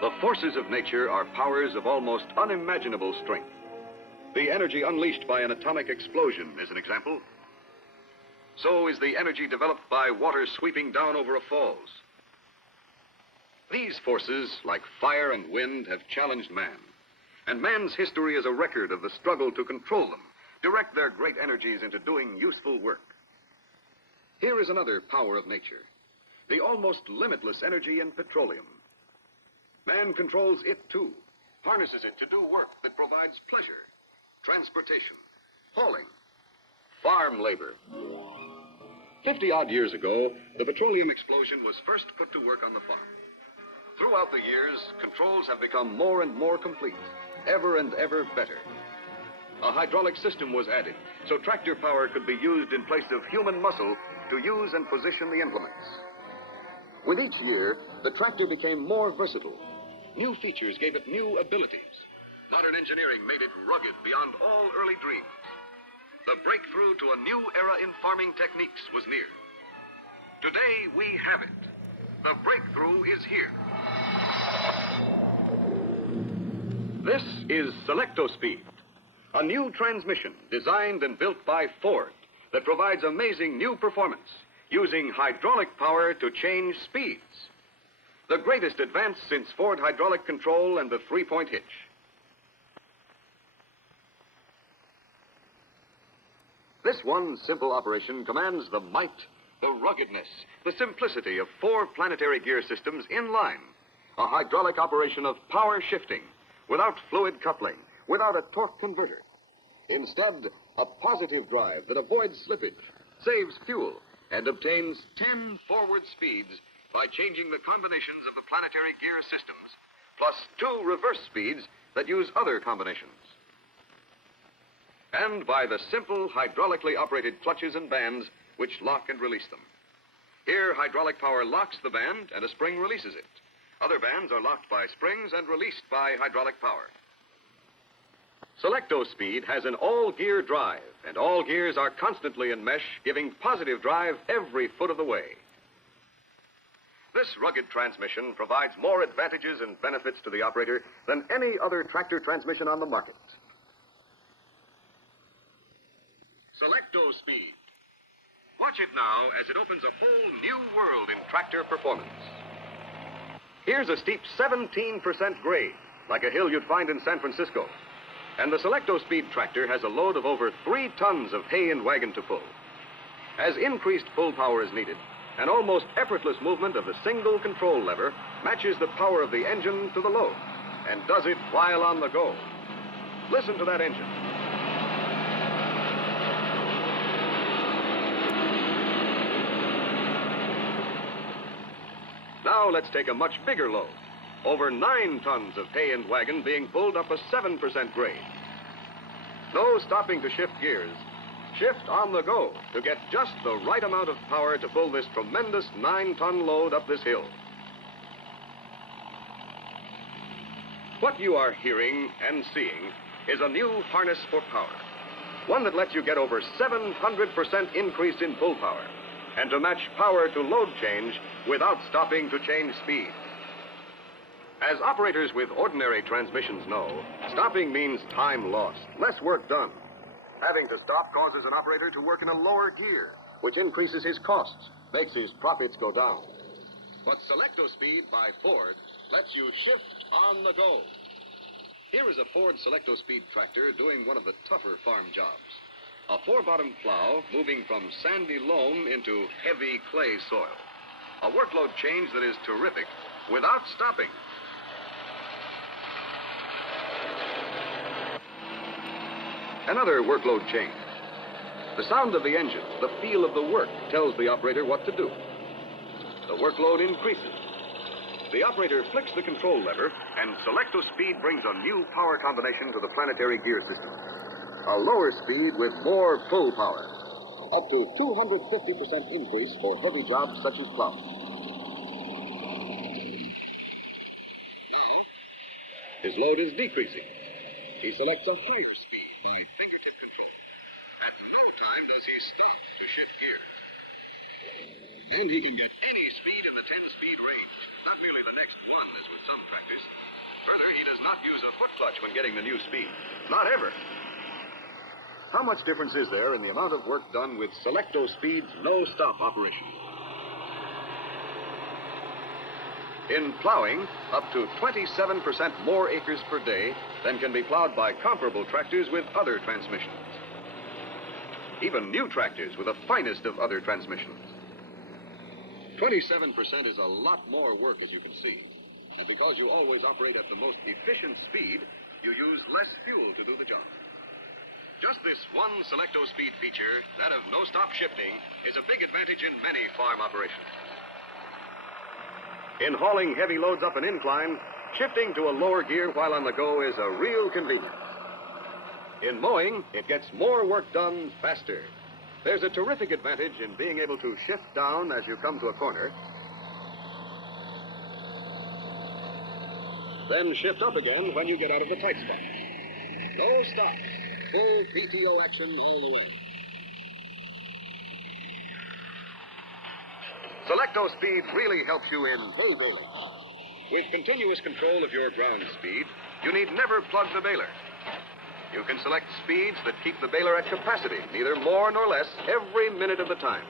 The forces of nature are powers of almost unimaginable strength. The energy unleashed by an atomic explosion is an example. So is the energy developed by water sweeping down over a falls. These forces, like fire and wind, have challenged man. And man's history is a record of the struggle to control them, direct their great energies into doing useful work. Here is another power of nature, the almost limitless energy in petroleum. Man controls it too, harnesses it to do work that provides pleasure, transportation, hauling, farm labor. 50-odd years ago, the petroleum explosion was first put to work on the farm. Throughout the years, controls have become more and more complete, ever and ever better. A hydraulic system was added, so tractor power could be used in place of human muscle to use and position the implements. With each year, the tractor became more versatile. New features gave it new abilities. Modern engineering made it rugged beyond all early dreams. The breakthrough to a new era in farming techniques was near. Today, we have it. The breakthrough is here. This is Selecto Speed, a new transmission designed and built by Ford that provides amazing new performance using hydraulic power to change speeds. The greatest advance since Ford hydraulic control and the three-point hitch. This one simple operation commands the might, the ruggedness, the simplicity of 4 planetary gear systems in line. A hydraulic operation of power shifting, without fluid coupling, without a torque converter. Instead, a positive drive that avoids slippage, saves fuel, and obtains 10 forward speeds by changing the combinations of the planetary gear systems, plus 2 reverse speeds that use other combinations. And by the simple hydraulically operated clutches and bands which lock and release them. Here, hydraulic power locks the band and a spring releases it. Other bands are locked by springs and released by hydraulic power. Selecto Speed has an all-gear drive, and all gears are constantly in mesh, giving positive drive every foot of the way. This rugged transmission provides more advantages and benefits to the operator than any other tractor transmission on the market. Selecto Speed. Watch it now as it opens a whole new world in tractor performance. Here's a steep 17% grade, like a hill you'd find in San Francisco. And the Selecto Speed tractor has a load of over 3 tons of hay and wagon to pull. As increased pull power is needed, an almost effortless movement of the single control lever matches the power of the engine to the load, and does it while on the go. Listen to that engine. Now let's take a much bigger load. Over 9 tons of hay and wagon being pulled up a 7% grade. No stopping to shift gears. Shift on the go to get just the right amount of power to pull this tremendous 9-ton load up this hill. What you are hearing and seeing is a new harness for power. One that lets you get over 700% increase in pull power, and to match power to load change without stopping to change speed. As operators with ordinary transmissions know, stopping means time lost, less work done. Having to stop causes an operator to work in a lower gear, which increases his costs, makes his profits go down. But Selecto Speed by Ford lets you shift on the go. Here is a Ford Selecto Speed tractor doing one of the tougher farm jobs. A 4-bottom plow moving from sandy loam into heavy clay soil. A workload change that is terrific without stopping. Another workload change. The sound of the engine, the feel of the work, tells the operator what to do. The workload increases. The operator flicks the control lever, and Selecto Speed brings a new power combination to the planetary gear system. A lower speed with more pull power. Up to 250% increase for heavy jobs such as plowing. Now, his load is decreasing. He selects a higher speed by fingertip control. At no time does he stop to shift gears. And he can get any speed speed in the 10-speed range, not merely the next one as with some tractors. Further, he does not use a foot clutch when getting the new speed. Not ever. How much difference is there in the amount of work done with Selecto Speed's no-stop operation? In plowing, up to 27% more acres per day than can be plowed by comparable tractors with other transmissions. Even new tractors with the finest of other transmissions. 27% is a lot more work, as you can see. And because you always operate at the most efficient speed, you use less fuel to do the job. Just this one Selecto Speed feature, that of no-stop shifting, is a big advantage in many farm operations. In hauling heavy loads up an incline, shifting to a lower gear while on the go is a real convenience. In mowing, it gets more work done faster. There's a terrific advantage in being able to shift down as you come to a corner, then shift up again when you get out of the tight spot. No stops. Full PTO action all the way. Selecto Speed really helps you in hay baling. With continuous control of your ground speed, you need never plug the baler. You can select speeds that keep the baler at capacity, neither more nor less, every minute of the time.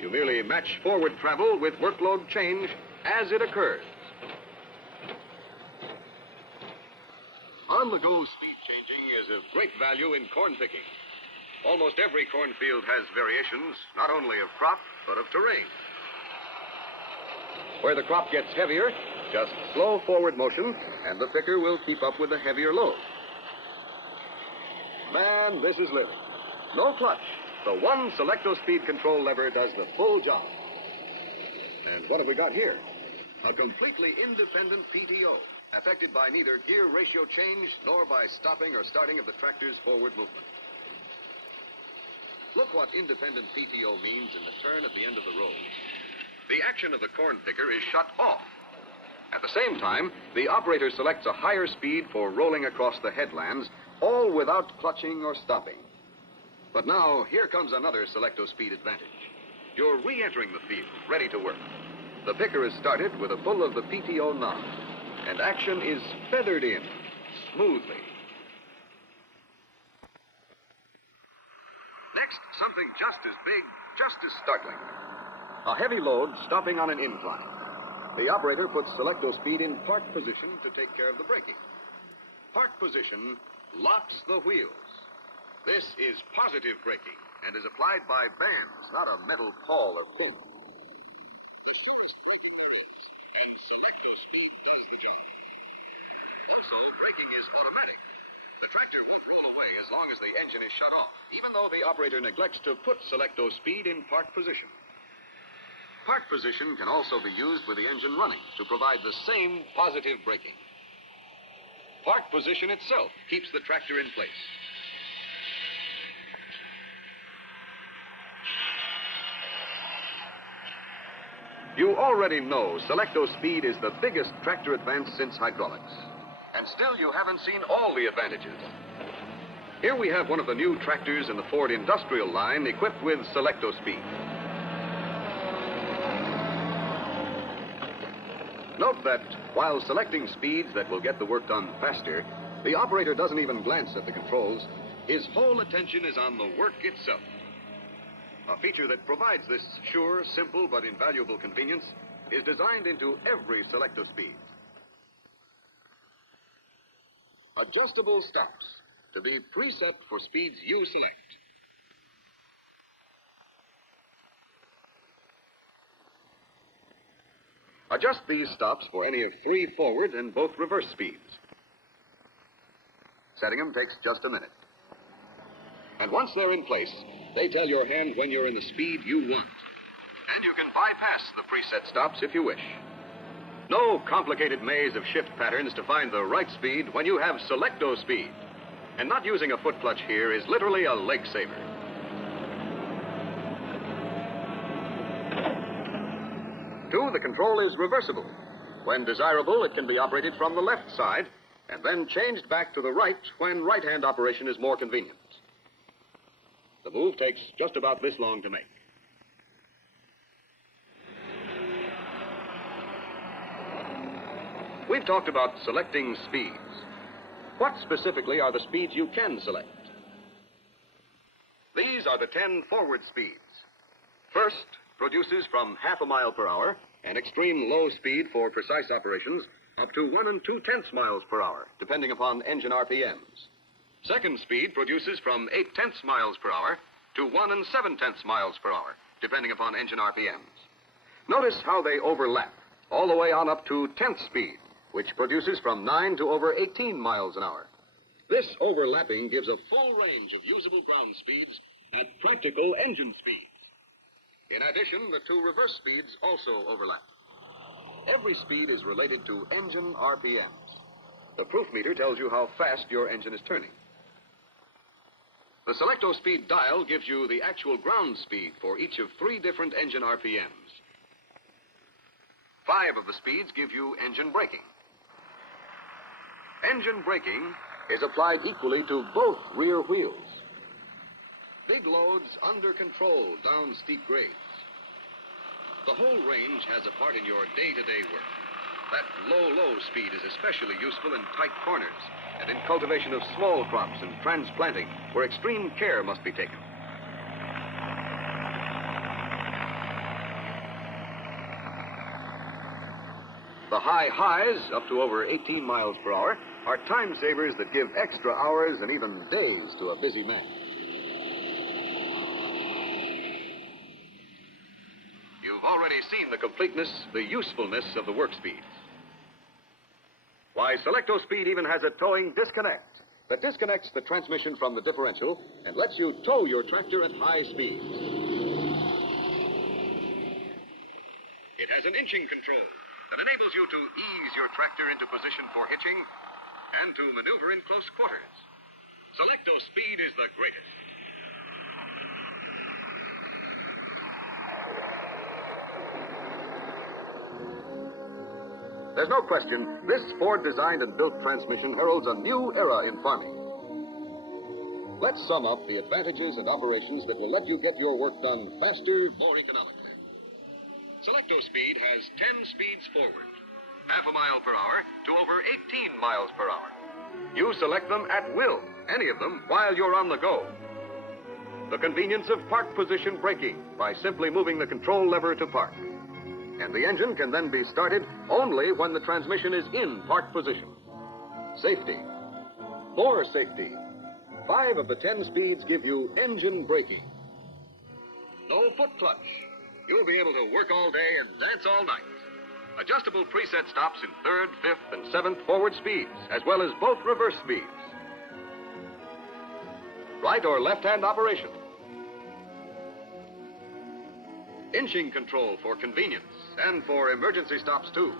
You merely match forward travel with workload change as it occurs. On-the-go speed changing is of great value in corn picking. Almost every cornfield has variations, not only of crop, but of terrain. Where the crop gets heavier, just slow forward motion, and the picker will keep up with the heavier load. Man, this is living. No clutch. The one Selecto Speed control lever does the full job. And what have we got here? A completely independent PTO, affected by neither gear ratio change nor by stopping or starting of the tractor's forward movement. Look what independent PTO means in the turn at the end of the road. The action of the corn picker is shut off. At the same time, the operator selects a higher speed for rolling across the headlands, all without clutching or stopping. But now, here comes another Selecto Speed advantage. You're re-entering the field, ready to work. The picker is started with a pull of the PTO knob, and action is feathered in smoothly. Next, something just as big, just as startling. A heavy load stopping on an incline. The operator puts Selecto Speed in park position to take care of the braking. Park position locks the wheels. This is positive braking and is applied by bands, not a metal pawl of pin. Also, braking is automatic. The tractor could roll away as long as the engine is shut off, even though the operator neglects to put Selecto Speed in park position. Park position can also be used with the engine running to provide the same positive braking. Park position itself keeps the tractor in place. You already know Selecto Speed is the biggest tractor advance since hydraulics. And still you haven't seen all the advantages. Here we have one of the new tractors in the Ford industrial line equipped with Selecto Speed. Note that while selecting speeds that will get the work done faster, the operator doesn't even glance at the controls. His whole attention is on the work itself. A feature that provides this sure, simple, but invaluable convenience is designed into every Selecto Speed. Adjustable stops to be preset for speeds you select. Adjust these stops for any of 3 forward and both reverse speeds. Setting them takes just a minute. And once they're in place, they tell your hand when you're in the speed you want. And you can bypass the preset stops if you wish. No complicated maze of shift patterns to find the right speed when you have Selecto Speed. And not using a foot clutch here is literally a leg saver. Two, the control is reversible. When desirable, it can be operated from the left side and then changed back to the right when right-hand operation is more convenient. The move takes just about this long to make. We've talked about selecting speeds. What specifically are the speeds you can select? These are the 10 forward speeds. First, produces from half a mile per hour, an extreme low speed for precise operations, up to 1 2/10 miles per hour, depending upon engine RPMs. Second speed produces from 8/10 miles per hour to 1 7/10 miles per hour, depending upon engine RPMs. Notice how they overlap, all the way on up to 10th speed, which produces from 9 to over 18 miles an hour. This overlapping gives a full range of usable ground speeds at practical engine speeds. In addition, the two reverse speeds also overlap. Every speed is related to engine RPMs. The proof meter tells you how fast your engine is turning. The selecto speed dial gives you the actual ground speed for each of 3 different engine RPMs. 5 of the speeds give you engine braking. Engine braking is applied equally to both rear wheels. Big loads under control down steep grades. The whole range has a part in your day-to-day work. That low speed is especially useful in tight corners and in cultivation of small crops and transplanting, where extreme care must be taken. The high highs, up to over 18 miles per hour, are time savers that give extra hours and even days to a busy man. You've already seen the completeness, the usefulness of the work speeds. Why, selecto speed even has a towing disconnect that disconnects the transmission from the differential and lets you tow your tractor at high speeds. It has an inching control that enables you to ease your tractor into position for hitching and to maneuver in close quarters. Selecto speed is the greatest. There's no question, this Ford-designed and built transmission heralds a new era in farming. Let's sum up the advantages and operations that will let you get your work done faster, more economically. Selecto speed has 10 speeds forward, half a mile per hour to over 18 miles per hour. You select them at will, any of them, while you're on the go. The convenience of park position braking by simply moving the control lever to park. And the engine can then be started only when the transmission is in park position. Safety. More safety. 5 of the 10 speeds give you engine braking. No foot clutch. You'll be able to work all day and dance all night. Adjustable preset stops in 3rd, 5th, and 7th forward speeds, as well as both reverse speeds. Right or left-hand operation. Inching control for convenience and for emergency stops, too.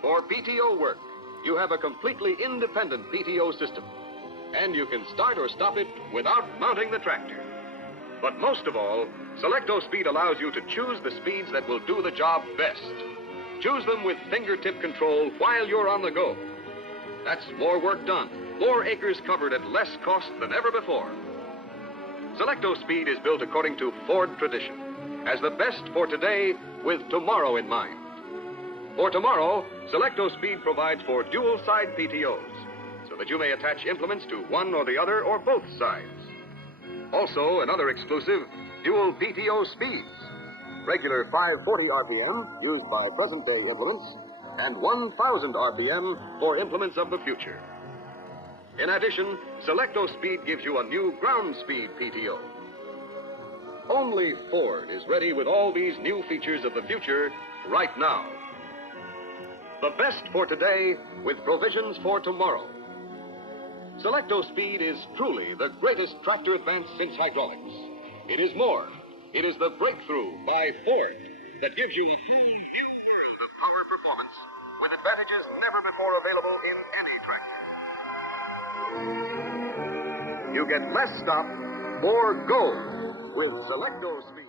For PTO work, you have a completely independent PTO system, and you can start or stop it without mounting the tractor. But most of all, Selecto Speed allows you to choose the speeds that will do the job best. Choose them with fingertip control while you're on the go. That's more work done, more acres covered at less cost than ever before. Selecto Speed is built according to Ford tradition, as the best for today with tomorrow in mind. For tomorrow, Selecto Speed provides for dual-side PTOs, so that you may attach implements to one or the other or both sides. Also, another exclusive, dual PTO speeds. Regular 540 RPM, used by present-day implements, and 1,000 RPM for implements of the future. In addition, Selecto Speed gives you a new ground speed PTO. Only Ford is ready with all these new features of the future right now. The best for today with provisions for tomorrow. Selecto Speed is truly the greatest tractor advance since hydraulics. It is more. It is the breakthrough by Ford that gives you a whole new world of power performance with advantages never before available in any tractor. You get less stop, more go with Selecto Speed.